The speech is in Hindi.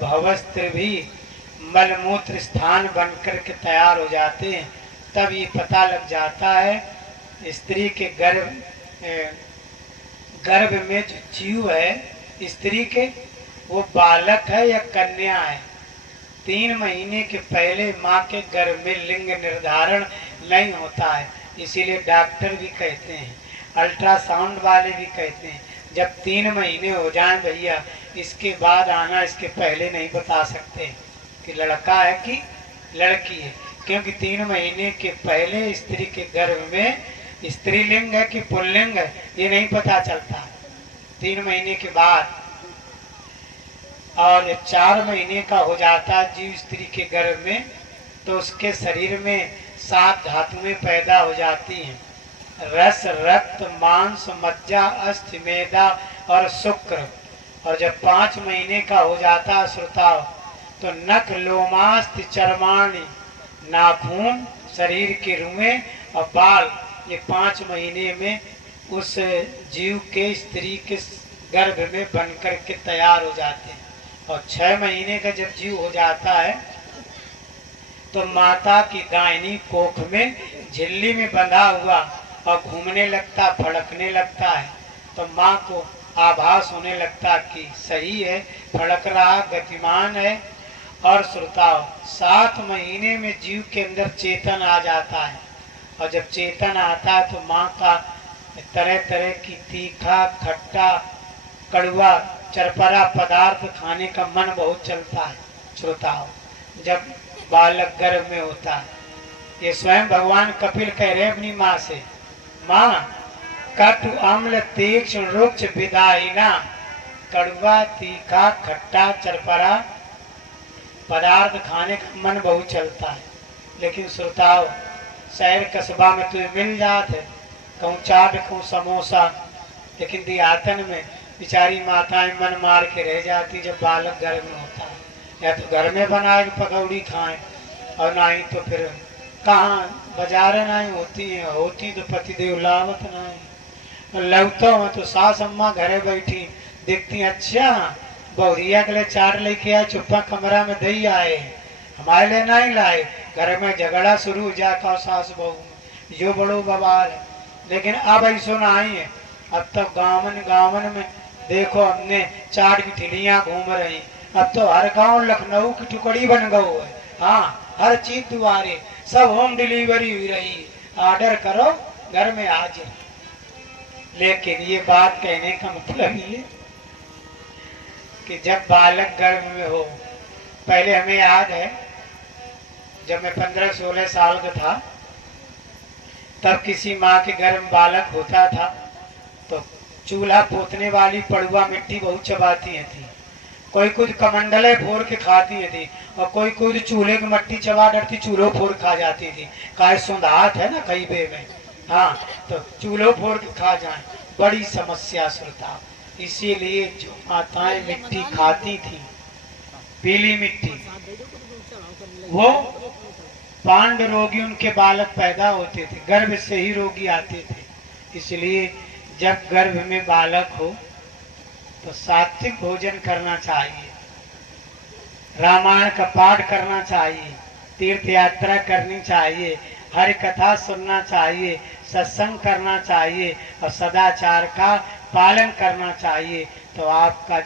भवस्त्र भी मलमूत्र स्थान बनकर के तैयार हो जाते हैं। तब ये पता लग जाता है स्त्री के गर्भ में जो जीव है स्त्री के, वो बालक है या कन्या है। 3 महीने के पहले माँ के गर्भ में लिंग निर्धारण नहीं होता है, इसीलिए डॉक्टर भी कहते हैं, अल्ट्रासाउंड वाले भी कहते हैं जब 3 महीने हो जाएं भैया, इसके बाद आना, इसके पहले नहीं बता सकते कि लड़का है कि लड़की है, क्योंकि 3 महीने के पहले स्त्री के गर्भ में स्त्रीलिंग है कि पुल्लिंग है ये नहीं पता चलता। 3 महीने के बाद और 4 महीने का हो जाता जीव स्त्री के गर्भ में, तो उसके शरीर में 7 धातुएं पैदा हो जाती हैं, रस, रक्त, मांस, मज्जा, अस्थि, मेदा और शुक्र। और जब 5 महीने का हो जाता श्रोताओ, तो नख, लोमास्ति, चर्माणी, नाखून, शरीर के रुएं और बाल, ये 5 महीने में उस जीव के स्त्री के गर्भ में बनकर के तैयार हो जाते हैं। और 6 महीने का जब जीव हो जाता है तो माता की दाहिनी कोख में झिल्ली में बंधा हुआ और घूमने लगता, फड़कने लगता है। तो माँ को आभास होने लगता कि सही है, फड़क रहा, गतिमान है। और श्रोताओ 7 महीने में जीव के अंदर चेतन आ जाता है, और जब चेतन आता है तो माँ का तरह तरह की तीखा, खट्टा, कड़वा, चरपरा पदार्थ खाने का मन बहुत चलता है। श्रोताओ जब बालक गर्भ में होता है, ये स्वयं भगवान कपिल कह रहे अपनी माँ से, माँ कटु अम्ल तीक्ष्ण रुक्ष विदाहिना, कड़वा, तीखा, खट्टा, चरपरा पदार्थ खाने का मन बहुत चलता है। लेकिन श्रोताओ शहर कस्बा में तो मिल जाते, कहूँ चाट, कहूँ समोसा, लेकिन देहातन में बेचारी माताएं मन मार के रह जाती जब बालक घर में होता है। या तो घर में बना के पकौड़ी खाएं, और ना ही तो फिर कहाँ बाजार नहीं होती है, होती तो पतिदेव लावत नहीं। लगता हो तो सास अम्मा घरे बैठी देखती, अच्छा बहुरिया के लिए चाट लेके आए, चुप्पा कमरा में दही आए, हमारे लिए नहीं लाए। घर में झगड़ा शुरू हो जाता और सास बहू में, जो बड़ो बवाल है। लेकिन अब ऐसा नहीं है, अब तो गाँवन में देखो हमने चाट की ठिलियाँ घूम रही। अब तो हर गांव लखनऊ की टुकड़ी बन गई है। हाँ, हर चीज दुआरे, सब होम डिलीवरी हुई रही, ऑर्डर करो घर में आ जाए। लेकिन ये बात कहने का मतलब ये कि जब बालक गर्भ में हो, पहले हमें याद है जब मैं 15-16 साल का था, तब किसी माँ के गर्भ में बालक होता था तो चूल्हा पोतने वाली पड़ुआ मिट्टी बहुत चबाती थी, कोई कुछ कमंडले फोड़ के खाती थी, और कोई कुछ चूल्हे की मट्टी चबा डरती, चूल्हो फोड़ खा जाती थी। काय सुंधात है ना कई बे में, हाँ, तो चूल्हो फोड़ के खा जाए, बड़ी समस्या श्रोता। इसीलिए जो माताएं मिट्टी खाती थी, पीली मिट्टी, वो पांड रोगी उनके बालक पैदा होते थे, गर्भ से ही रोगी आते थे। इसलिए जब गर्भ में बालक हो तो सात्विक भोजन करना चाहिए, रामायण का पाठ करना चाहिए, तीर्थ यात्रा करनी चाहिए, हरि कथा सुनना चाहिए, सत्संग करना चाहिए और सदाचार का पालन करना चाहिए। तो आपका